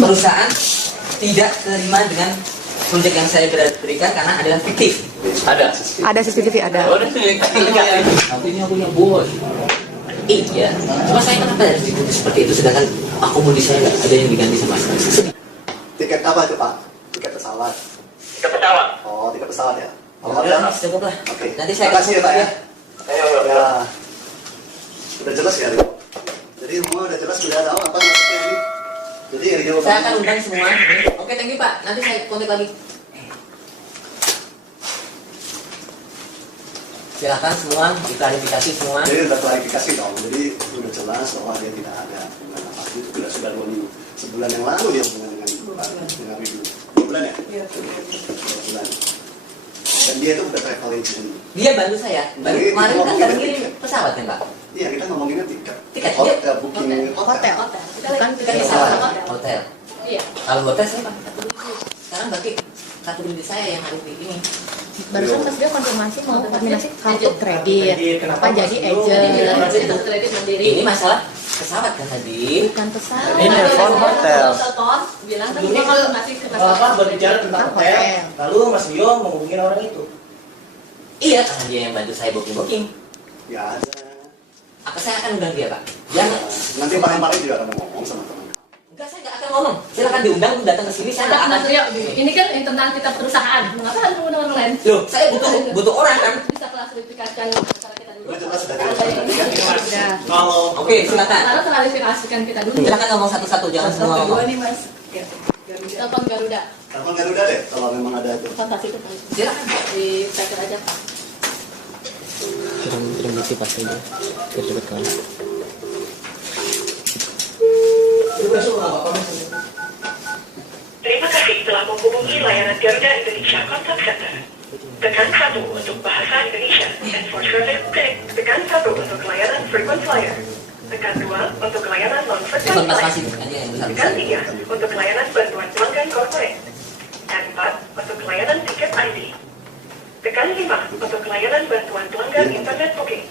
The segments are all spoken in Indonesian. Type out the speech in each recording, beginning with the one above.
perusahaan tidak terima dengan proyek yang saya berikan karena adalah fiktif. Ada CCTV ada. Artinya punya bos. Iya, cuma saya kenapa harus diputus seperti itu sedangkan akomodasi saya nggak ada yang diganti sama sekali. Tiket apa itu Pak? Tiket pesawat. Tiket pesawat. Oh, tiket pesawat ya. Oh, udah, cukup lah. Oke. Nanti saya kasih ya Pak ya. Ayo. Ya. Udah jelas ya, Rio? Jadi semua udah jelas, sudah tahu apa maksudnya ini. Jadi Rio, saya akan undang semua. Oke, thank you Pak. Nanti saya kontak lagi. Silakan semua diklarifikasi semua. Jadi udah klarifikasi dong. Jadi udah jelas bahwa dia tidak ada hubungan apa itu sudah 2 minggu. Sebulan yang lalu dia hubungan dengan Widu. 2 bulan ya? Iya. 2 bulan. Dan dia itu udah travel agent. Dia bantu saya. Kemarin kan baru ngirim pesawat kan Pak? Iya, kita ngomonginnya tiket. Tiket. Hotel, booking hotel. Bukan tiket pesawat. Hotel. Iya. Kalau hotel saya Pak. Sekarang berarti kartu kredit saya yang harus di ini. Barusan pas dia konfirmasi mau kombinasi kartu kredit. Kenapa jadi agent? Jadi kartu kredit mandiri. Ini masalah pesawat kan tadi. Bukan pesawat. Ini telepon hotel. Telepon bilang kan Ini gua kalau masih ke Bapak berbicara tentang hotel, lalu Mas Rio menghubungi orang itu. Iya, karena dia yang bantu saya booking. Ya ada. Apa saya akan undang dia Pak? Jangan. Nanti Pak juga akan ngomong sama teman. Enggak, saya nggak akan ngomong. Silakan diundang datang ke sini. Saya nggak akan. Mas Rio, ini kan internal kita perusahaan. Mengapa harus mengundang orang lain? Loh, saya butuh orang kan. Bisa klarifikasikan antara kita dulu. Udah jelas sudah jelas. Kalau Oke, silakan. Karena klarifikasikan kita dulu. Silakan ngomong satu-satu, jangan semua ngomong. nih Mas. Telepon Garuda. Telepon Garuda deh kalau memang ada itu. Kontak itu Pak. Silakan. Di tracker aja Pak. Kirim bukti pasti dia. Biar cepet kan. Terima kasih telah menghubungi layanan Garuda Indonesia Contact Center. Tekan 1 untuk bahasa Indonesia, and for service tekan 1 untuk layanan frequent flyer. Tekan 2 untuk layanan non-frequent Telepon flyer. masing aja yang besar Tekan besar. 3 untuk layanan bantuan pelanggan corporate. Dan 4 untuk layanan tiket ID. Tekan 5 untuk layanan bantuan pelanggan internet booking.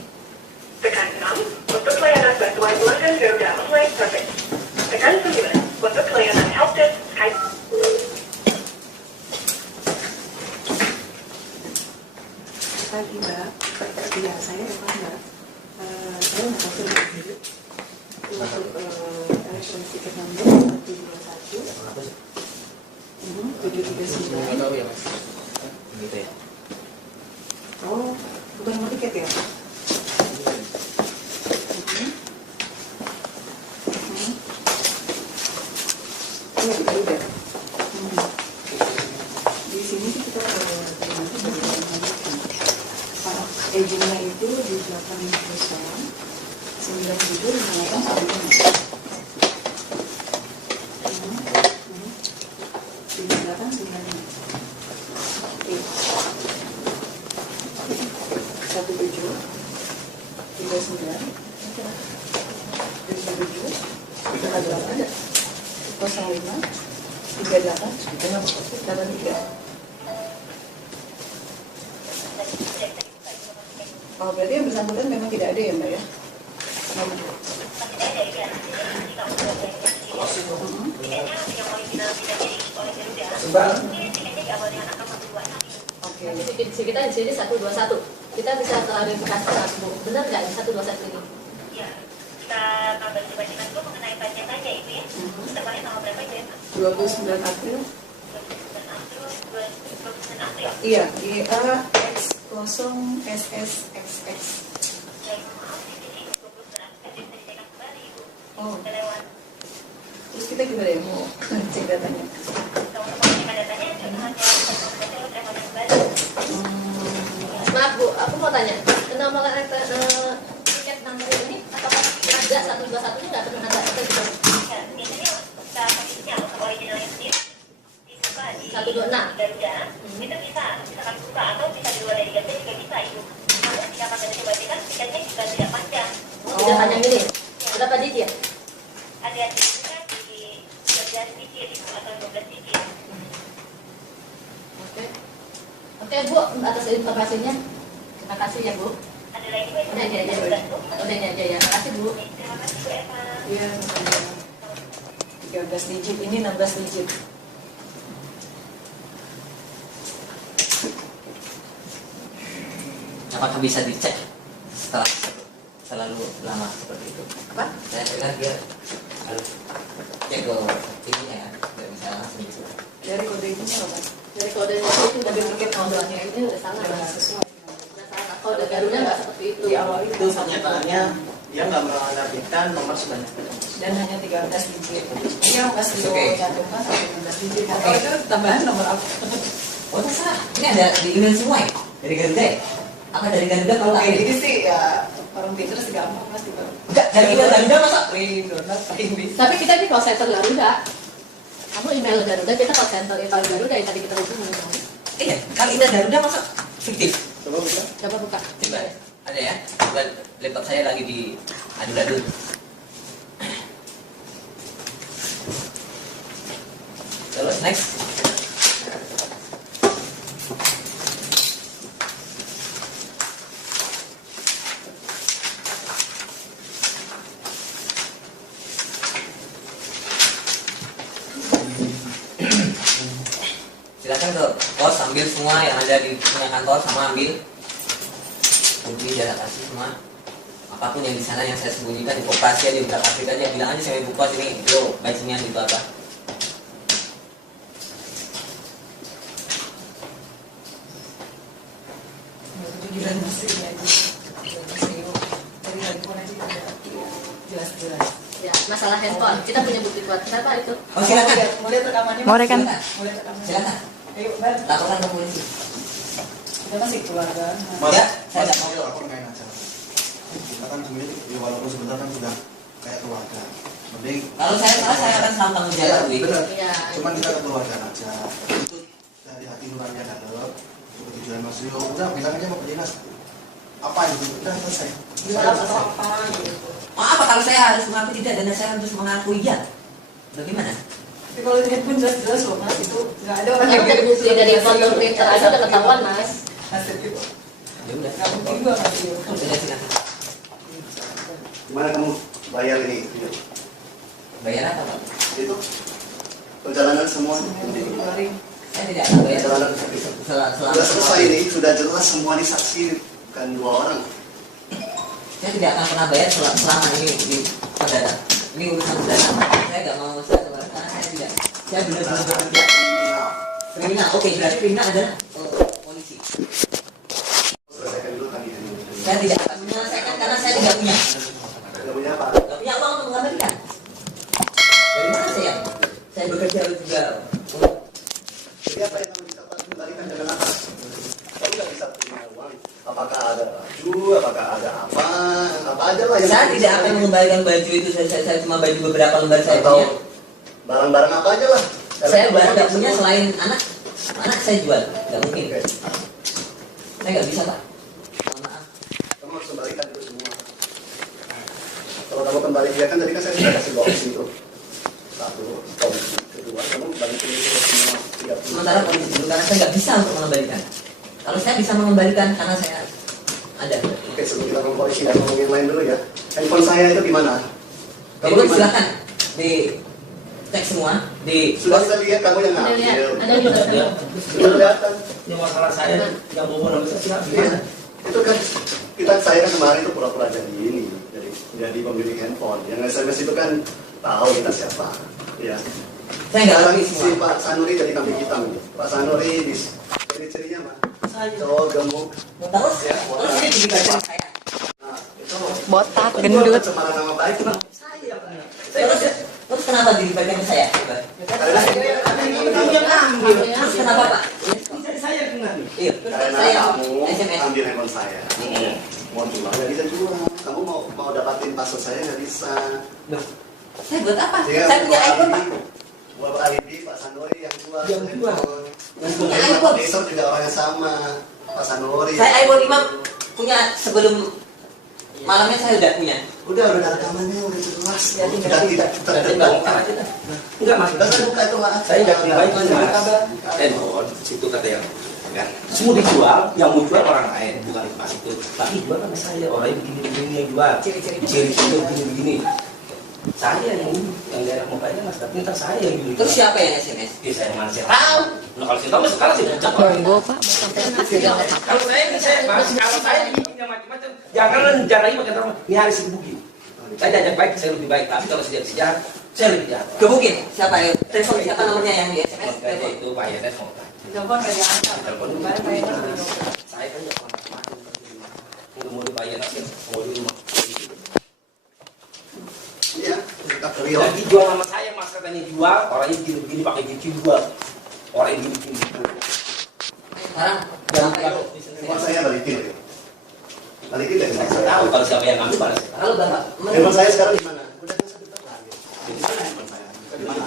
Tekan 6 untuk layanan bantuan pelanggan Garuda Online Service. Tekan 9 untuk layanan helpdesk Skype. Pagi Mbak, iya saya Mbak. Saya nggak tahu sendiri untuk elektronik tiket nomor 121 739. Gitu ya. Oh, bukan nomor tiket ya? Iya, udah. Di sini sih kita agentnya itu di 8 perusahaan 9.508 Oh, berarti yang bersangkutan memang tidak ada ya Mbak ya? Oke. Kita di sini 121. Kita bisa klarifikasi Bu. Benar nggak 121 ini? Ya, kita tambah dibandingkan itu mengenai budgetannya itu ya. Tepatnya tanggal berapa ya? 29 April. 29 April. Iya, GA X0SSXX. Maaf, di sini 29 April bisa dicek kembali Ibu. Oh, Sudah lewat. terus kita gimana ya mau cek datanya? Kalau untuk mengecek datanya, hanya lewat rekod yang baru. Maaf Bu, aku mau tanya. Nomor tiket nomor ini apakah ada 121 ini nggak pernah ada atau tidak? Ya, biasanya kita posisinya untuk originalnya sendiri dibuka di 126. Garuda, itu bisa kami buka atau bisa di luar dari Garuda juga bisa Ibu. Namun jika pada coba kan tiketnya juga tidak panjang. Tidak panjang ini. Berapa digit? Ada juga di 12 digit Ibu atau 12 digit. Oke. Oke Bu, atas informasinya. Terima kasih ya Bu. Ada lagi Bu? Udah ini aja Bu. Udah ini aja ya. Terima kasih Bu. Terima kasih Bu Eva. Iya, 13 digit, ini 16 digit. Apakah bisa dicek setelah selalu lama seperti itu? Apa? Saya dengar dia harus cek ke ini ya, nggak bisa langsung gitu. Dari kode itunya apa? Dari kodenya itu udah Dari tiket kodenya nomornya ini udah salah Udah mas. sesuai. Udah salah. Kode Garuda nggak seperti itu. Di awal Itu pernyataannya dia nggak menerbitkan nomor sebanyak itu. dan hanya 13 digit. Iya, pas di Oke. cantumkan sampai 16 digit. Oke. Kalau itu tambahan nomor apa? Oh terserah, ini ada di email semua ya? Dari Garuda ya? Apa dari Garuda kalau Oke, tak ini sih ya orang pinter sih gampang pasti Pak. enggak, dari email Garuda masa? Tapi kita di call center Garuda. Kamu email Garuda, kita call center email Garuda yang tadi kita hubungin. Iya, kalau email Garuda masa fiktif? Coba bisa. Coba buka. Coba, ada ya? Coba laptop saya lagi di adu-adu. Terus next. Silakan ke pos ambil semua yang ada di punya kantor sama ambil bukti data kasih semua apapun yang di sana yang saya sembunyikan di koperasi aja udah kasih aja bilang aja saya buka sini yo bacanya gitu apa. Tujuan mesinnya aja. Dari handphone aja udah jelas-jelas. Ya, masalah handphone. Kita punya bukti kuat. Kenapa itu? Oh silakan, Mau lihat rekamannya? Mau rekan? Mau lihat rekamannya? silakan Ayo, Bar. laporkan ke polisi. Kita masih keluarga. Ya, saya tidak mau. Aku main aja. Kita kan sebenarnya ya walaupun sebentar kan sudah kayak keluarga. Mending Kalau saya salah saya akan selalu tanggung jawab. Wi. benar. Iya. Cuman kita kekeluargaan aja. Itu dari hati nurani dalam. Untuk tujuan Mas Rio. Udah bilang aja mau dinas. Apa itu? Udah selesai. Jualan atau apa gitu. Maaf kalau saya harus mengaku tidak dan saya harus mengaku iya. Bagaimana? Tapi kalau di handphone jelas-jelas loh Mas, itu nggak ada orang Kalau dari bukti dari foto printer aja udah ketahuan, Mas. hasil itu. Ya udah. Nggak mungkin juga Mas Rio. Sudah silakan. Gimana kamu bayar ini? Bayar apa Pak? Itu perjalanan semua. Kemarin. Saya tidak akan bayar Perjalanan selama sudah selesai ini, sudah jelas semua ini saksi bukan 2 orang. saya tidak akan pernah bayar selama ini di perdata. Ini urusan perdata. Saya nggak mau saya keluar karena saya tidak. Saya benar-benar bekerja kriminal. Oke, berarti kriminal adalah polisi. Selesaikan dulu kan ini. Saya tidak akan menyelesaikan karena saya tidak punya. Tidak punya apa? Nggak punya uang untuk mengembalikan. Dari mana saya? Saya bekerja juga. Jadi apa yang kamu bisa kembalikan dengan apa? Kamu nggak bisa punya uang. Apakah ada baju? Apakah ada apa aja lah yang Saya tidak akan mengembalikan baju itu. Saya cuma baju beberapa lembar saya atau punya. barang-barang apa aja lah. Saya nggak punya selain anak. Anak saya jual. Nggak mungkin. Saya nggak bisa Pak. Mohon maaf. Kamu harus kembalikan itu semua. Kalau kamu kembali dia kan tadi kan saya sudah kasih box itu. 1, komisi. Kedua, kamu balikin itu semua. 30. Sementara polisi dulu karena saya nggak bisa untuk mengembalikan. Kalau saya bisa mengembalikan karena saya ada. Oke, sebelum kita ngomong polisi dan ngomong yang lain dulu ya. Handphone saya itu di mana? Jadi Kamu di mana? silakan di cek semua di Sudah saya lihat kamu yang Ada lihat, ngambil. ada juga. Sudah kelihatan. Yang masalah saya yang mau nama saya siapa? Iya. Itu kan saya kan kemarin itu pura-pura jadi ini, jadi pemilik handphone. Yang SMS itu kan tahu kita siapa. Ya. saya nggak Sekarang ngerti si semua. Pak Sanuri jadi kambing hitam. Pak Sanuri di ciri-cirinya mah cowok gemuk. Terus ini jadi bagian saya. Nah, itu Botak, itu gendut. pencemaran nama baik Pak. Terus kenapa jadi bagian ke saya? Coba. Karena Terus kenapa Pak? Saya kena nih. Iya. karena Saya kamu SMS. ambil handphone saya. Mau jual nggak bisa jual. Kamu mau dapatin password saya nggak bisa. Loh, saya buat apa? Sehingga Saya punya iPhone Pak. buat ID Pak Sanuri yang jual. Yang jual. Yang punya Pak iPhone. Desor juga orang yang sama. Pak Sanuri. Saya iPhone 5 punya sebelum malamnya saya udah punya. Udah ada rekamannya udah jelas. Ya, tinggal Tidak Saya nggak buka aja dah. Enggak mas. Udah saya buka itu Pak. Saya nggak baik mas. Handphone situ kata yang kan semua dijual, yang mau jual orang lain bukan pas itu. Tapi jual kan saya orang yang begini-begini yang jual. Ciri-ciri itu begini-begini. Saya yang daerah mobilnya mas, tapi ntar saya yang dulu. Terus siapa yang SMS? Ya saya mana saya tahu. Nah kalau saya tahu sekarang saya udah cepat. Monggo Pak. Kalau saya mas, kalau saya dibikinnya macam-macam, jangan lagi pakai drama. Ini hari digebukin. Saya diajak baik, saya lebih baik. Tapi kalau sejak sejarah, saya lebih jahat. Gebukin? Siapa ya? Telepon siapa nomornya yang di SMS? Telepon itu Pak Yenes mau tak. Telepon nggak diangkat. Telepon itu Kemarin Pak Yenes di rumah. saya kan nggak pernah macam. Mau di Pak Yenes, mau di rumah. Iya, kita beliau. Lagi jual nama saya mas katanya jual, orangnya begini pakai gigi jual. Orang yang gini. Sekarang sampai itu. Handphone saya balikin. Balikin dari Saya saya. tahu kalau siapa yang ngambil balas. Kalau Bapak Handphone saya sekarang di mana? Udah sebentar lagi. Di mana handphone saya? Di mana?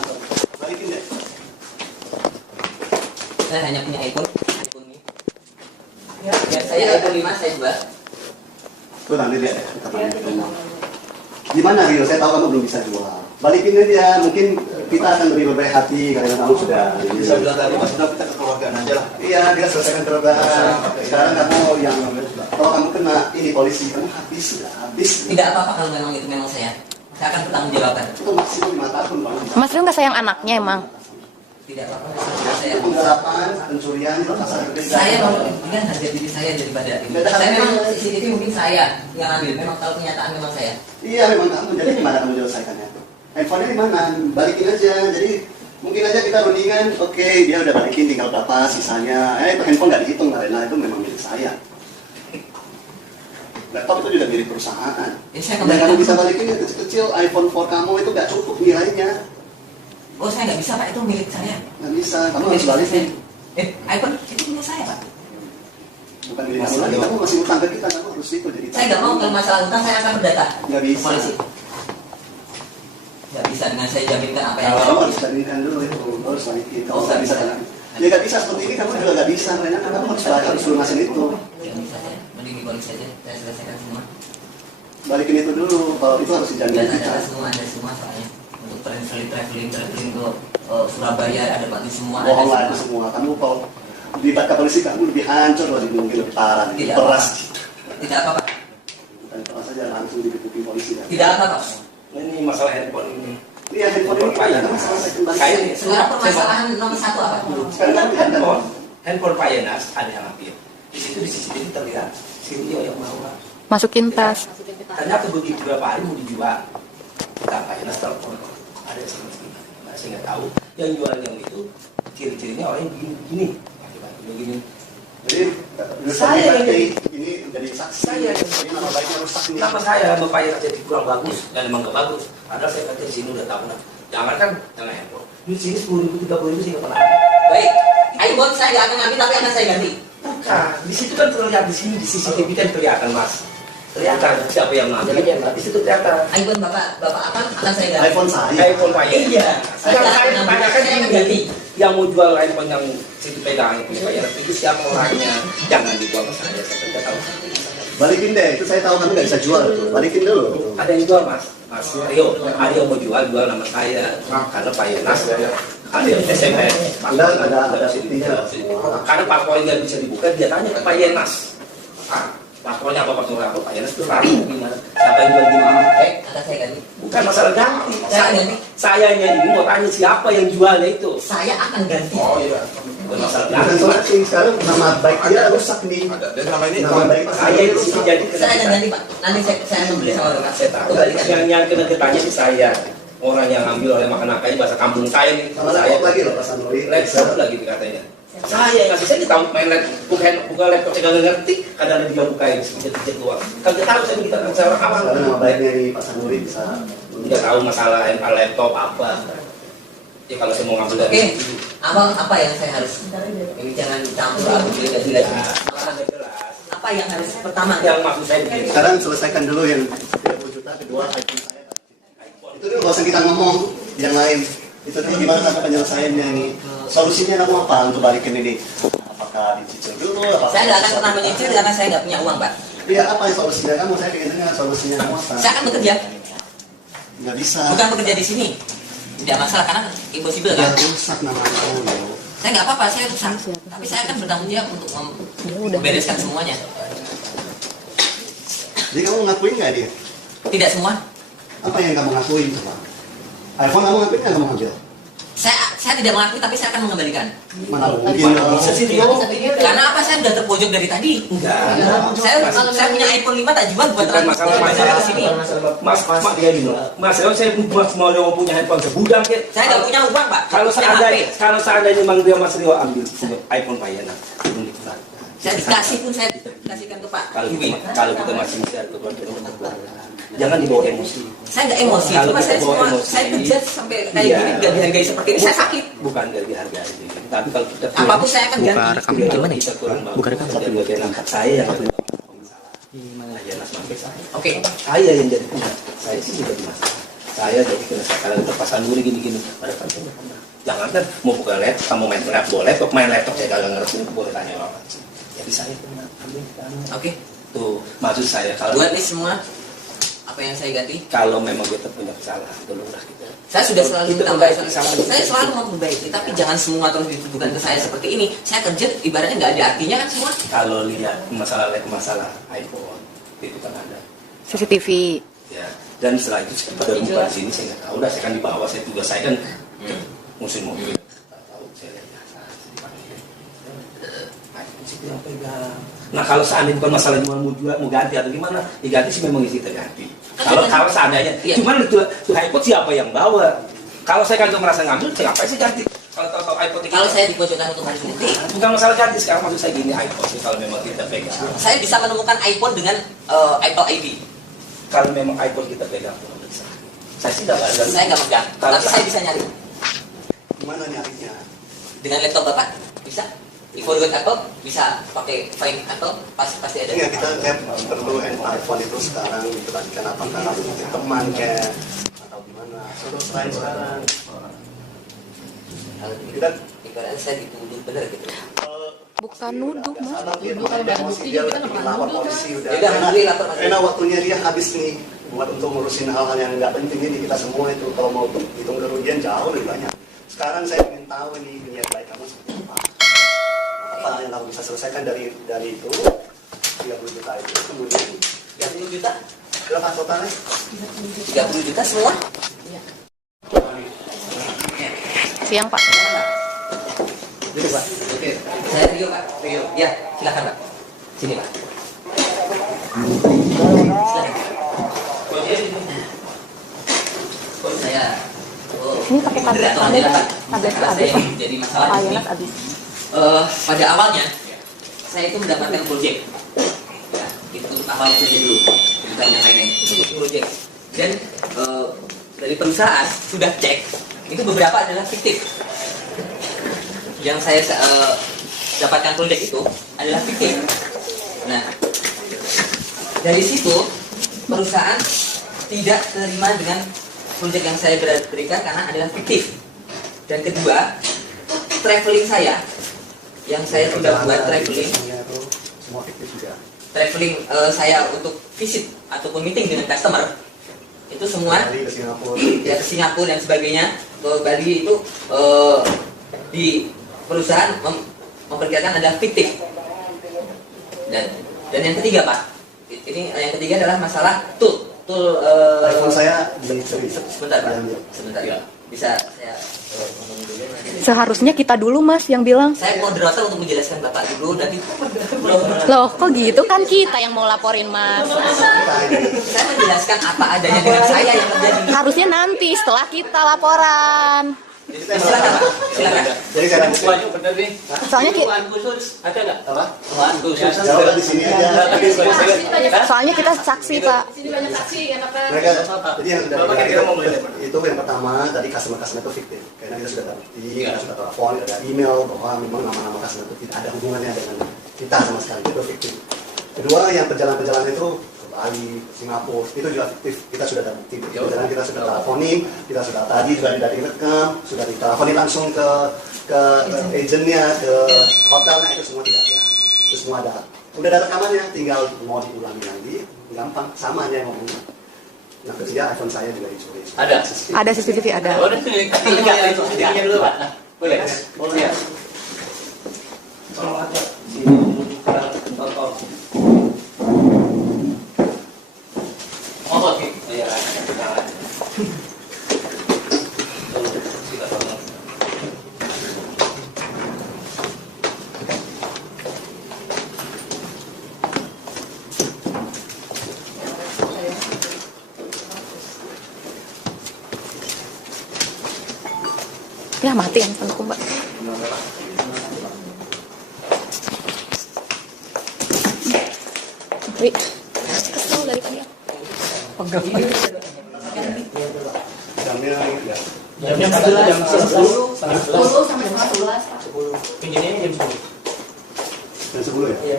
Balikin deh. saya hanya punya iPhone ini. Ya. Biar saya iPhone 5 saya jual. Tuh nanti lihat ya. Kita balikin. Gimana Rio? Saya tahu kamu belum bisa jual. Balikin aja. Mungkin kita akan lebih berbaik hati karena kamu sudah. Bisa bilang tadi mas, udah kita kekeluargaan aja lah. Iya, kita selesaikan keluargaan. Sekarang kamu yang kalau kamu kena ini polisi, kamu habis sudah habis. Tidak apa-apa kalau memang itu memang saya. Saya akan bertanggung jawabkan. Itu maksimum 5 tahun Bang. Mas Rio nggak sayang anaknya emang? Tidak apa-apa. Saya Itu penggelapan, pencurian, itu pasal berbeda. saya mau kepentingan harga diri saya daripada ini. Beda Saya hal. memang CCTV mungkin saya yang ambil. Memang kalau kenyataan memang saya. Iya, memang kamu. Jadi gimana kamu menyelesaikannya? Handphonenya di mana? Balikin aja. Jadi mungkin aja kita rundingan. Oke, dia udah balikin tinggal berapa sisanya. Itu handphone nggak dihitung karena itu memang milik saya. Laptop itu juga milik perusahaan. Ya, saya Dan kamu kembalikan. bisa balikin yang kecil-kecil. iPhone 4 kamu itu nggak cukup nilainya. Oh saya nggak bisa Pak, itu milik saya. Nggak bisa. Kamu harus balikin. iPhone itu punya saya Pak. Bukan milik kamu lagi. Kamu masih utang ke kita. Kamu harus itu jadi. Saya nggak mau kalau masalah utang saya akan berdata. Nggak bisa. Polisi. Nggak bisa dengan saya jaminkan apa yang Kamu harus bandingkan dulu itu. Kamu harus balikin. Kamu nggak bisa kan? Ya nggak bisa seperti ini. Kamu juga nggak bisa. Karena kamu harus lunasin itu. Nggak bisa saya. Mending di polisi aja. Saya selesaikan semua. Balikin itu dulu. Kalau itu harus dijamin Dan kita. ada semua soalnya. Untuk traveling ke Surabaya ada batu semua. Bohong lah Ada itu semua. Kamu kalau dilibat ke polisi kamu lebih hancur loh, mungkin lebih parah, Tidak peras. Tidak apa Pak. Bukan peras saja langsung digebukin polisi kan. Tidak apa Pak. Ini masalah handphone ini. Iya handphone ini Pak kan Yenas. selesai kembali. Saya Sekarang permasalahan nomor 1 apa? Sekarang kan handphone Pak Yenas ada yang ambil. Di situ di CCTV terlihat si Rio yang bawa. Masukin tas. Ternyata begitu berapa hari mau dijual. Kita Pak Yenas telepon. Ada yang saya nggak tahu. Yang jual yang itu ciri-cirinya orang yang begini. Begini. jadi Saya yang ini menjadi saksi. Saya yang ini nama baiknya rusak ini. Kenapa saya Bapak Yenas jadi kurang bagus dan emang nggak bagus? Padahal saya kata di sini udah tahu lah. Jangan kan jangan handphone. Di sini 10.000 30.000 sih nggak pernah. Baik. iPhone saya nggak akan ambil tapi akan saya ganti. Bukan. Di situ kan terlihat di sini di CCTV kan kelihatan mas. Kelihatan siapa yang ngambil. Di situ kelihatan. iPhone Bapak akan saya ganti. iPhone saya. iPhone Pak Yenas. Iya. Sekarang saya akan tanyakan saya akan ini ganti. yang mau jual iPhone yang situ pegang yang punya Pak Yenas itu siapa orangnya? Jangan dijual ke saya nggak tahu. Balikin deh, itu saya tahu kamu nggak bisa jual itu. Balikin dulu. Ada yang jual mas, Mas Rio. Ada yang mau jual nama saya karena Pak Yenas. Ada yang SMS. Ada buktinya. Karena paspornya nggak bisa dibuka, dia tanya ke Pak Yenas. Paspornya apa Pak Yenas itu ragu gimana? Siapa yang jual gini? Baik, akan saya ganti. Bukan masalah ganti. Saya ganti. Sayanya ini mau tanya siapa yang jualnya itu. Saya akan ganti. Oh iya. Bukan masalah Bukan ganti. selesai sekarang nama baik dia rusak nih. Ada. Dan selama ini Nama baik Saya di sini jadi Saya akan ganti Pak. Nanti saya membeli sama Bapak. Saya tahu. Kembalikan. Yang kena ketanya di saya. Orang yang ambil oleh makan apa bahasa kampung saya nih. Sama Saya laptop lagi loh Pak Sanuri. laptop lagi dikatanya. Saya yang ngasih, saya ditahu main laptop, buka laptop saya nggak ngerti, kadang ada dia bukain sedikit doang. Kagak tahu saya kita nggak salah apa. Sekarang nama baiknya di Pak Sanuri bisa. Nggak tahu masalah laptop apa. Ya kalau saya mau ngambil dari Oke. situ. Abang apa yang saya harus? Ini jangan campur aku jelas. Jelas. Apa yang harus pertama? Yang maksud saya begini. Sekarang selesaikan dulu yang 30 juta, kedua iPhone saya. Itu dulu nggak usah kita ngomong yang lain. Itu dulu gimana sampai penyelesaiannya ini. Solusinya kamu apa untuk balikin ini? Apakah dicicil dulu? Saya nggak akan pernah menyicil karena saya nggak punya uang Pak. Iya, apa yang solusinya kamu? Saya ingin dengar solusinya kamu apa? Saya akan bekerja, Nggak bisa. bukan bekerja di sini. Tidak masalah karena impossible Ya kan. rusak nama kamu. Saya nggak apa-apa, saya rusak. Tapi saya akan bertanggung jawab untuk membereskan semuanya. Jadi kamu ngakuin nggak dia? Tidak semua. Apa yang kamu ngakuin coba? iPhone kamu ngakuin nggak kamu ngambil? Saya tidak mengakui, tapi saya akan mengembalikan. Mana mungkin? Karena apa? Saya sudah terpojok dari tadi. Enggak. Saya punya iPhone 5 tak jual buat Bukan masalah sini. Mas dia gini. Mas, saya mau punya handphone segudang ke. Saya nggak punya uang, Pak. Kalau seandainya memang dia Mas Rio ambil iPhone Pak Yana, saya dikasih pun saya kasihkan ke Pak. Kalau kita masih bisa jangan dibawa emosi. Saya nggak emosi, cuma saya kerja sampai kayak gini nggak dihargai seperti ini. Saya sakit. Bukan nggak dihargai. Tapi kalau kita apapun saya akan ganti. Buka rekaman gimana ya? Buka rekaman. Dari bagian angkat saya yang Oke. Saya yang jadi kena. Saya sih juga masalah. Saya jadi kena kalau terpasang dulu gini-gini. Pada kan saya pernah. Jangan kan mau buka laptop, kamu main laptop, main laptop saya kagak ngerti, boleh tanya apa. Jadi saya pernah ambil. Oke. Tuh maksud saya kalau buat ini semua apa yang saya ganti? Kalau memang kita punya kesalahan, tolonglah kita. Saya sudah selalu kita memperbaiki perbaiki kesalahan. Saya selalu memperbaiki, tapi jangan semua terus ditujukan ke saya seperti ini. Saya kerja ibaratnya nggak ada artinya kan semua. Kalau lihat masalah iPhone itu kan ada CCTV. ya, dan setelah itu saya pada rumah di sini saya nggak tahu, saya kan di bawah, saya tugas saya kan musim mobil. Nggak tahu, saya lihat biasa, saya dipanggil. iPhone sih yang pegang. Nah kalau seandainya bukan masalah cuma mau ganti atau gimana, diganti sih memang kita ganti. Kalau seandainya, cuman itu iPod siapa yang bawa? Kalau saya kan merasa ngambil, saya ngapain sih ganti? Kalau iPod kalau saya dipojokkan untuk ganti, bukan masalah ganti. Sekarang maksud saya gini, iPod sih kalau memang kita pegang. Saya bisa menemukan iPhone dengan Apple ID. Kalau memang iPod kita pegang, saya sih tidak ada. Saya nggak megang, tapi saya bisa nyari. Gimana nyarinya? Dengan laptop Bapak bisa. Di forward Apple bisa pakai Find Apple pasti ada. Ya kita perlu iPhone itu sekarang diperhatikan apakah kamu punya teman kayak atau gimana? Terus lain sekarang. Kalau kita ibaratnya saya dituduh benar gitu. Bukan nuduh, Mas. Nuduh kalau ada bukti kita nggak pernah lapor polisi udah. Karena waktunya dia habis nih buat untuk ngurusin hal-hal yang nggak penting ini kita semua itu kalau mau hitung kerugian jauh lebih banyak. Sekarang saya ingin tahu nih niat baik kamu seperti apa. Apa yang kamu bisa selesaikan dari itu 30 juta itu kemudian 30 juta berapa totalnya? 30 juta semua? Siang, Pak. Duduk, Pak. Oke. Saya Rio, Pak. Rio. Ya, silakan, Pak. Sini, Pak. Silakan. Saya Ini pakai tablet habis. Jadi masalah ini. Habis. Pada awalnya saya itu mendapatkan proyek. Ya, itu untuk awalnya saja dulu, bukan yang lainnya. Untuk proyek. Dan dari perusahaan sudah cek, itu beberapa adalah fiktif. Yang saya dapatkan proyek itu adalah fiktif. Nah, dari situ perusahaan tidak terima dengan proyek yang saya berikan karena adalah fiktif. Dan kedua, traveling saya yang saya sudah buat traveling saya untuk visit ataupun meeting dengan customer itu semua ya ke Singapura dan sebagainya, ke Bali itu di perusahaan memperkirakan adalah fiktif. Dan yang ketiga, Pak, ini yang ketiga adalah masalah tool iPhone saya dicuri. sebentar, Pak, sebentar ya. Bisa saya ngomong dulu. Seharusnya kita dulu, Mas, yang bilang. Saya moderator untuk menjelaskan Bapak dulu dan Loh, kok gitu kan kita yang mau laporin, Mas. saya menjelaskan apa adanya dengan saya yang terjadi. Harusnya nanti setelah kita laporan. Silakan, Pak. Silakan. Jadi saya lanjut. benar nih. Soalnya Khusus ada nggak? Apa? Khusus. Jawab di sini aja. soalnya kita saksi, Pak. Sini banyak saksi kan apa? Mereka jadi yang Bapak kira-kira mau mulai. itu yang pertama tadi customer itu fiktif karena kita sudah terbukti, kita sudah telepon, ada email bahwa memang nama-nama customer itu tidak ada hubungannya dengan kita sama sekali, itu fiktif. Kedua, yang perjalanan itu ke Bali, Singapura, itu juga fiktif, kita sudah terbukti. Perjalanan kita sudah teleponin, kita sudah tadi sudah direkam, sudah diteleponin langsung ke agentnya, ke hotelnya, itu semua tidak ada. Itu semua ada. Udah ada rekamannya, tinggal mau diulangi lagi, gampang, sama aja ngomongnya. Nah, ketiga iPhone saya juga dicuri. Ada CCTV, ada. Oh, ini dulu, Pak. Boleh? Boleh. Tolong aja. Oh, oke. Iya, Ya mati handphoneku mbak. Wih, kesel dari tadi. Pegang. Jamnya ya. Jamnya 10 sampai 11. Pinjamnya jam 10. Jam 10 ya? Iya.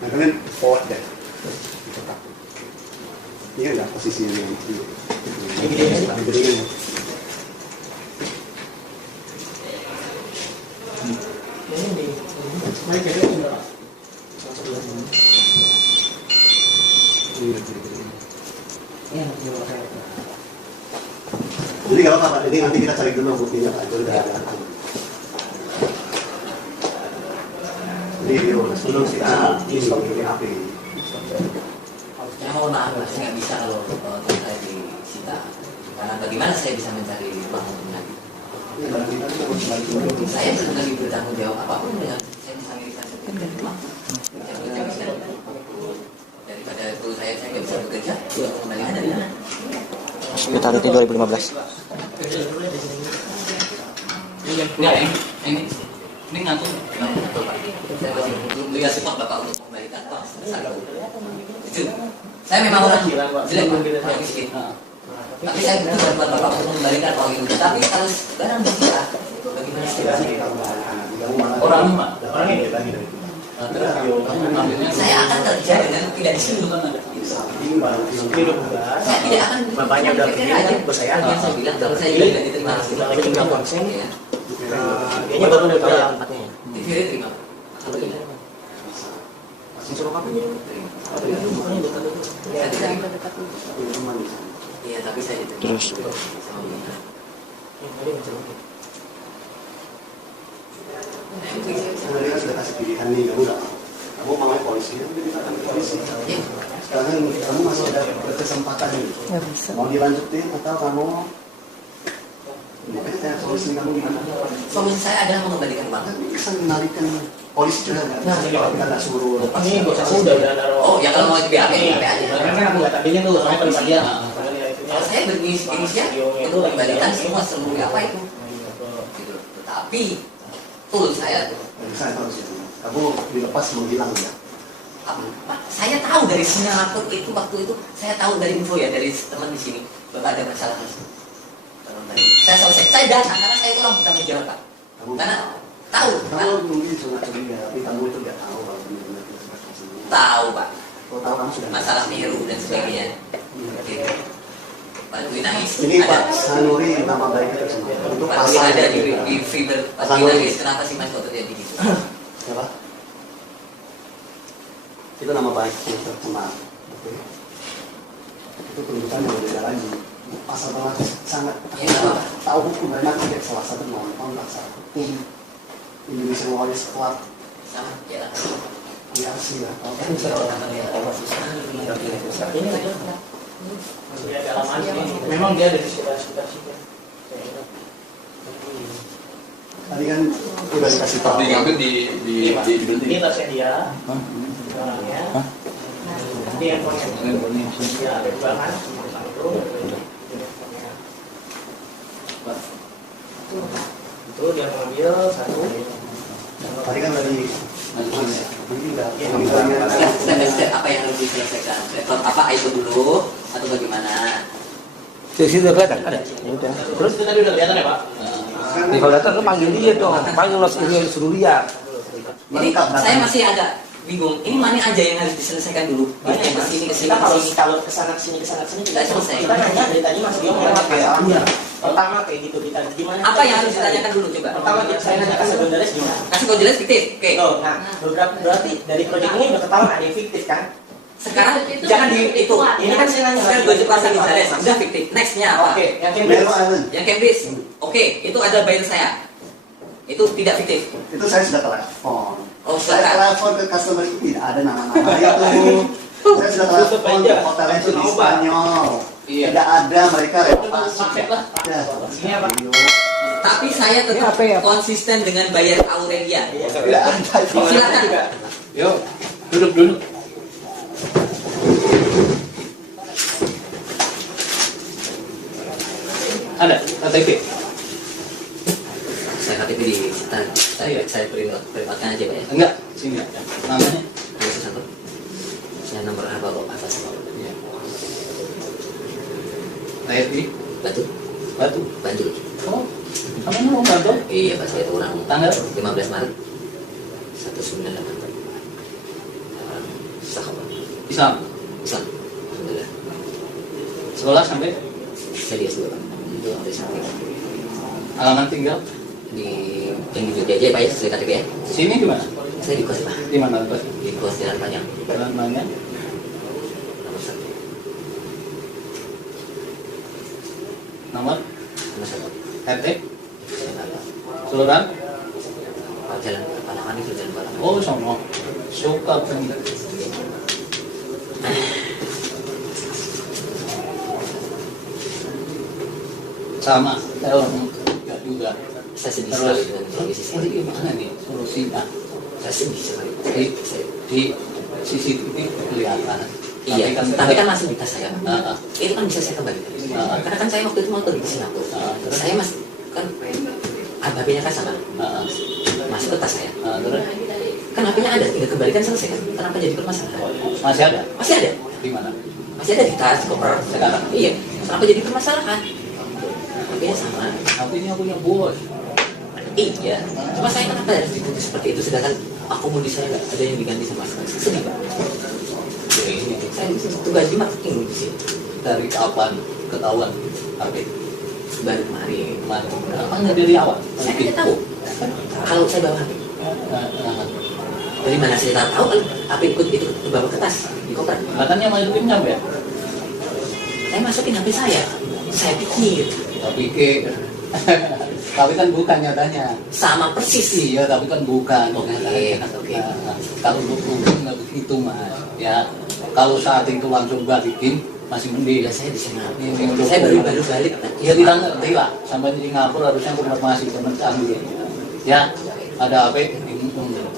Nah, kalian forward deh. Ini kan nggak posisi yang ini. Jadi nggak apa-apa, Pak. Ini nanti kita cari dulu buktinya, Pak. Itu udah ada. Jadi sebelum kita ini api. Ya mohon maaf, Mas, saya nggak bisa kalau saya disita. Karena bagaimana saya bisa mencari uang untuk nanti? Saya belum lagi bertanggung jawab apapun dengan saya bisa ngirikan sertifikat uang. Daripada itu saya nggak bisa bekerja, kembalikan dari mana? Sekitar itu 2015. Enggak, ini ngaku. Saya masih belum lihat sifat Bapak untuk kembalikan uang sebesar itu. Saya memang orang jelek, Pak, miskin. Tapi saya butuh bantuan Bapak untuk mengembalikan uang itu. Tapi kalau barang disita, bagaimana Orang ini lagi dari itu. saya akan kerja dengan tidak disuruh. Saya tidak akan. Bapaknya udah aja. saya Saya bilang kalau saya tidak diterima hasil. tinggal konsen. Ya. Kayaknya baru udah tahu tempatnya. Tidak terima. Alhamdulillah. Masih suruh kapan ya? Saya diterima. Iya, tapi saya diterima. Terus Sebenarnya kan sudah kasih pilihan nih, kamu mau polisi, kamu bisa ambil polisi. Sekarang kamu masih ada kesempatan nih. Nggak bisa. Mau dilanjutin atau kamu makanya tanya solusi kamu gimana? Solusi saya adalah mengembalikan uang. Kan bisa menarikan polisi juga kan? Kalau kita nggak suruh. Ini bos aku udah naruh. Oh, ya kalau mau di BAP, BAP aja. Karena aku nggak tadinya tuh soalnya pada dia. Kalau saya berinisiatif itu mengembalikan semua seluruh apa itu. Gitu. Tetapi betul saya tuh. Saya tahu sih. Kamu dilepas menghilang ya. Pak, saya tahu dari sinyal waktu itu saya tahu dari info ya dari teman di sini Bapak ada masalah di sini. Saya selesai. Saya datang karena saya itu orang bertanggung jawab, Pak. Karena tahu. Kamu mungkin cuma curiga, tapi kamu itu nggak tahu kalau benar-benar kita tahu, Pak. Kalau tahu kamu sudah Masalah niru dan sebagainya. Gitu. Bantuin nangis. Ini Pak Sanuri nama baiknya tercemar. Untuk Pasti pasal ada di fiber. Pasti nangis. Kenapa sih Mas kok terjadi gitu? Siapa? Itu nama baiknya tercemar. Oke. Itu penuntutan yang berbeda lagi. Pasal termasuk sangat tahu hukum dan nanti salah satu nonton pasal hukum Indonesian Lawyers Club Sama, ya. IRC lah. Memang dia ada di sekitar sini. Tadi kan udah dikasih tahu. Diambil di Ini tasnya dia. Orangnya. Ini handphonenya. Ya, ada dua kan. Itu dia mengambil satu. Tadi kan tadi ini udah Step apa yang harus diselesaikan? Apa itu dulu atau bagaimana? di situ udah kelihatan ada. Ya udah. Terus itu tadi udah kelihatan ya Pak? Nih kalau datang lu panggil dia dong, panggil los ini suruh lihat. Ini saya masih agak bingung. Ini mana aja yang harus diselesaikan dulu? Yang kesini kesini Kita kalau kesini. kesana kesini Tidak selesai. kita nanya dari tadi Mas Dio ngomong kayak pertama kayak gitu kita gimana? Apa yang harus ditanyakan dulu coba? Pertama saya nanya ke sebenarnya gimana? Kasih kau jelas fiktif. Oke. Tuh, nah beberapa berarti dari proyek ini udah ketahuan ada yang fiktif kan? Sekarang Itu jangan fiktif itu. kuat. Ini kan saya nanya. Sekarang 7% Gonzales sudah fiktif. Nextnya apa? Oke, yang Melo Island. Yang Cambridge. Oke, itu ada bayar saya. Itu tidak fiktif. Itu saya sudah telepon. Oh, Saya silakan. telepon ke customer itu tidak ada nama-nama itu. Saya sudah telepon ke hotelnya itu di Spanyol. Tidak ada mereka renovasi. Ada. Ini apa? Tapi saya tetap konsisten dengan bayar Aurelia. Tidak ada. Silakan. Yuk. Duduk. Ada KTP? Saya KTP di saya privатkan aja Pak ya. Enggak, sini aja. Namanya? Yesus Santo. Saya nomor apa kok atas Pak? Iya. Lahir di Batu. Batu. Oh, namanya mau Batu? Iya Pak, saya orang Tanggal 15 Maret 1988. Sah Pak. Islam. Alhamdulillah. Sekolah sampai Saya di S2 Pak. Itu sampai samping. alamat tinggal. Di yang di Jogja aja Pak ya, sesuai KTP ya. Sini di mana? Saya di kos Pak. Di mana Pak? Di kos Jalan Panjang. Jalan mana? Nomor 1. Nomor Nomor 1. RT Saya nggak tahu. Kelurahan. Pak Jalan Palangan itu Jalan Palangan. Oh, sono. Suka pun. Sama, saya orang enggak juga. Saya sedih Terus, sekali dengan kondisi saya. ini gimana nih solusinya? Saya sedih sekali. Di CCTV kelihatan. Iya, tapi kan masih di tas saya. Nah, Itu kan bisa saya kembalikan. Karena kan saya waktu itu mau pergi ke Singapura. terus? Saya masih kan HP-nya kan sama. Masuk ke tas saya. Terus Kan HP-nya ada, tinggal kembalikan selesai kan. Kenapa jadi permasalahan? masih ada? Masih ada. Di mana? Masih ada di tas koper. Sekarang? Iya. Kenapa jadi permasalahan? HP-nya sama. HP-nya punya bos. Iya. Cuma saya kenapa harus diputus seperti itu sedangkan akomodasi saya nggak ada yang diganti sama sekali. Sedih Pak. Jadi, saya itu gaji marketing di sini. Dari kapan ketahuan HP? Baru kemarin. Apa nggak dari awal? Saya tidak tahu. Kalau saya bawa HP. Dari mana saya tahu kan HP ikut itu bawa ke tas di koper. Katanya masukin nyampe ya? Saya masukin HP saya. Saya pikir Tapi kan bukan nyatanya. sama persis. Iya, tapi kan bukan. Oke. Kalau bukan nggak begitu mas. Ya, kalau saat itu langsung balikin masih mending. Ya saya di sana. Ini Saya baru balik. Ya kita ngerti lah. Sampai di Singapura harusnya konfirmasi teman canggih. Ya, ada apa?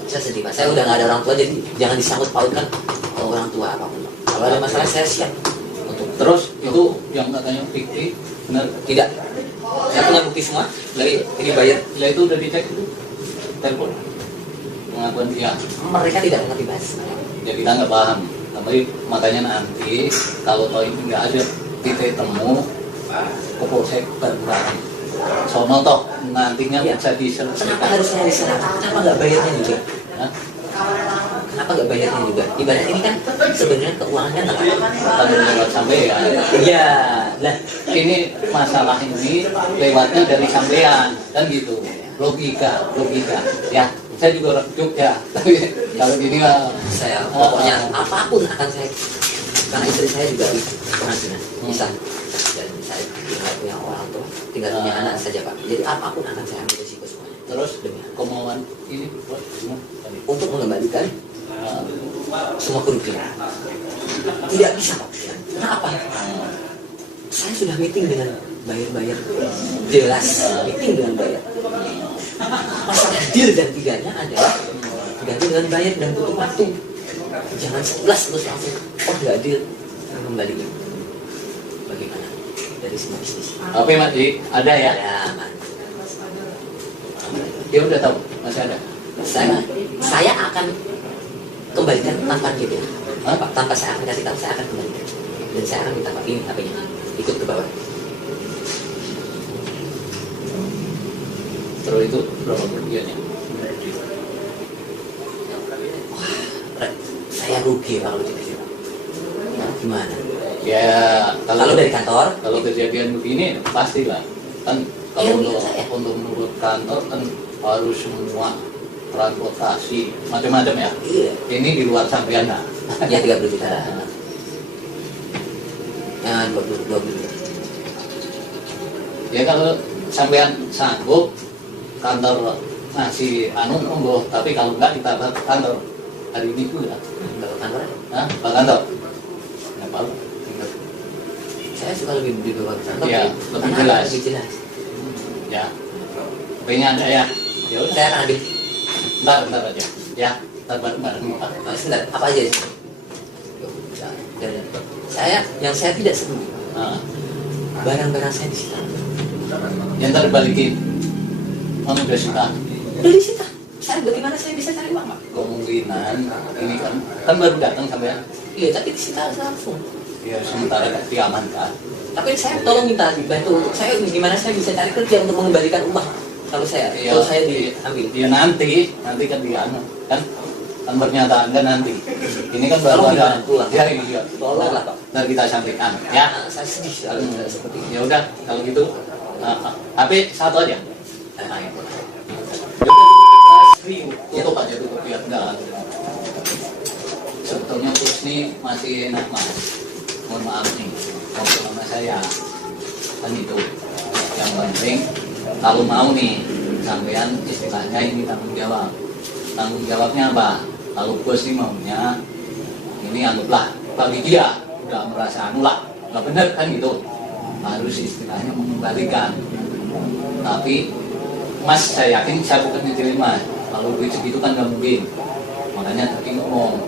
Saya sedih Pak. Saya udah nggak ada orang tua jadi jangan disangkut pautkan ke orang tua apapun. Kalau ada masalah saya siap untuk. Terus itu yang katanya fiktif, benar? Tidak. Saya punya bukti semua dari ini bayar. Ya itu udah dicek itu telepon pengakuan dia. Mereka tidak mengerti bahasa. Ya kita nggak paham. Tapi makanya nanti kalau toh ini nggak ada titik temu, polsek bareng. Sono toh nantinya Ya. bisa Kenapa diselesaikan. harus saya diserahkan? Kenapa nggak bayarnya juga? Hah? Kenapa nggak bayarnya juga? Ibarat ini kan sebenarnya keuangannya nggak. Kalau lewat sampean. Iya, lah. Ini masalah ini lewatnya dari sampean kan gitu. Logika. Ya, saya juga orang Jogja. Tapi kalau gini lah Saya pokoknya apapun akan saya karena istri saya juga di penghasilan bisa dan saya tinggal punya orang tua tinggal punya anak saja Pak. Jadi apapun akan saya ambil risiko semuanya. terus Demi kemauan ini untuk mengembalikan semua kerugian. Tidak bisa Pak. Kenapa? Saya sudah meeting dengan bayar jelas meeting dengan bayar. Masalah deal dan tidaknya adalah ganti dengan bayar dan butuh waktu. Jangan 11 terus langsung nggak deal kembali. Bagaimana dari semua bisnis? Oke Mas Ji, ada ya? Ya, Mas. Dia udah tahu masih ada. Saya akan kembalikan tanpa dia. Hah? Tanpa saya akan kasih tahu, saya akan kembalikan. Dan saya akan minta Pak ini HP-nya ikut ke bawah. Terus itu berapa kerugiannya? Saya rugi kalau begitu. Gimana? Ya Kalau dari kantor, kalau kejadian begini pastilah kan Iya, kalau saya. untuk menurut kantor kan harus semua transportasi macam-macam ya. iya. Ini di luar sampean nah. Ya 30 juta. Ya 20 juta. Ya kalau sampean sanggup kantor ngasih anu monggo, tapi kalau enggak kita ke kantor hari ini juga. Kalau kantor, Hah? Pak kantor? Ya Pak. saya suka lebih bawa ke kantor. Iya, lebih Karena jelas. Lebih jelas. Ya. HP-nya ada ya. Ya udah. Saya akan ambil. Bentar aja. Ya. bareng-bareng Pak. Sebentar, apa aja sih? Yang saya tidak setuju, barang-barang saya disita. Yang terbalikin, udah suka. Udah disita. Bagaimana saya bisa cari uang, Pak? Kemungkinan ini kan baru datang sampai. Iya, tapi disita langsung. Ya sementara diamankan. Tapi saya tolong minta dibantu. Saya gimana saya bisa cari kerja untuk mengembalikan uang kalau saya diambil. Ya nanti kan dia kan pernyataan kan nanti. Ini kan baru Tolong ada. dibantu lah. Ya iya. Tolong lah, Pak. Nanti kita sampaikan. Ya. Saya sedih sekali seperti ini. Ya udah kalau gitu HP satu aja. Itu Pak itu biar enggak. Sebetulnya terus ini masih enak Mas. Mohon maaf nih, waktu sama saya kan itu. Yang penting kalau mau nih sampean istilahnya ini tanggung jawab. Tanggung jawabnya apa? Kalau bos ini maunya ini anggaplah bagi dia udah merasa lah nggak benar kan gitu, harus istilahnya mengembalikan. Tapi Mas saya yakin saya bukan nyetirin Mas, kalau duit segitu kan nggak mungkin. Makanya tadi ngomong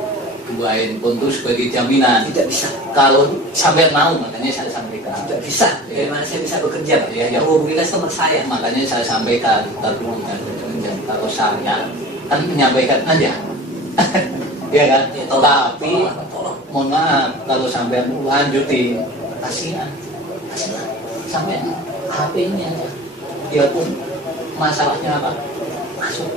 buahin pun sebagai jaminan. Tidak bisa. Kalau sampai mau, makanya saya sampaikan. Tidak bisa. Bagaimana saya bisa bekerja, Pak? Ya, ya. Hubungi customer saya. Makanya saya sampaikan. Kalau saya kan menyampaikan aja. Iya kan? Ya, tolong. Tapi Tolong. mohon maaf kalau sampai lanjutin, kasihan. Sampai HP-nya aja. Dia pun masalahnya apa? Masuk.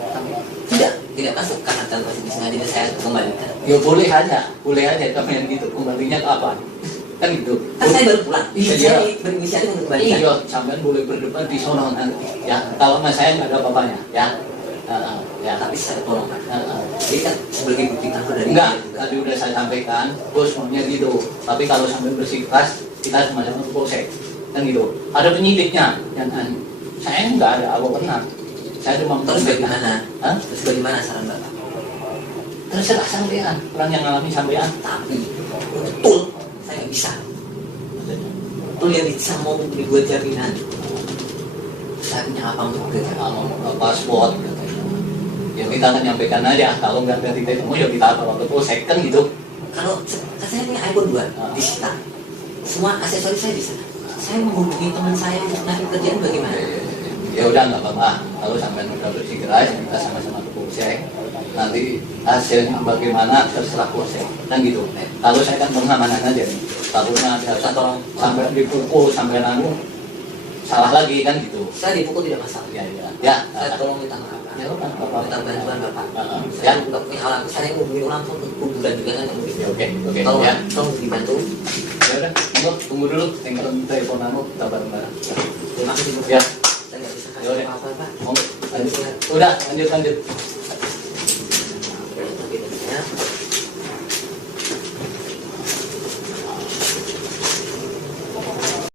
Tidak masuk karena tanpa sengaja saya kembalikan. Ya boleh aja tapi yang gitu kembalinya ke apa? Kan gitu. Kan saya baru pulang. Iya. Saya berinisiatif untuk kembalikan. Iya, sampean boleh berdebat di sono nanti. Ya, kalau mas saya nggak ada apa-apanya. Ya, ya. Tapi saya tolong. Jadi kan sebagai bukti tanpa dari. Enggak, tadi udah saya sampaikan. Bos maunya gitu. Tapi kalau sampai bersikeras, kita sama-sama ke polsek. Kan gitu. Ada penyidiknya. Yang saya nggak ada apa-apa. Saya cuma Terus bagaimana? Hah? Terus bagaimana saran Bapak? Terserah sampean, orang yang ngalami sampean. Tapi betul saya nggak bisa. Betul yang bisa mau dibuat jaminan. Saya punya apa untuk bekerja? Password katanya. Ya kita akan nyampaikan aja. Kalau nggak ada titik temu ya kita bawa ke polsek kan gitu. Kalau saya punya iPhone 2 disita, semua aksesoris saya disita. Saya menghubungi teman saya untuk nyari kerjaan bagaimana? Ya udah nggak apa-apa. Kalau sampai udah bersikeras kita sama-sama ke polsek. Nanti hasilnya bagaimana terserah polsek. Kan gitu. Kalau saya kan pengamanan aja nih. Takutnya ada satu sampai dipukul sampai nanggung salah lagi kan gitu. Saya dipukul tidak masalah. Ya. Saya tolong minta maaf. Ya udah. Minta bantuan Bapak. Ya. Saya nggak punya alat. Saya menghubungi orang pun untuk kuburan juga kan mungkin. Oke. Tolong, Ya. tolong dibantu. Ya udah. Tunggu dulu. Tinggal telepon kamu kita bareng-bareng. Terima kasih. Ya. Saya nggak bisa Ya udah. kasih apa-apa Pak. Udah lanjut.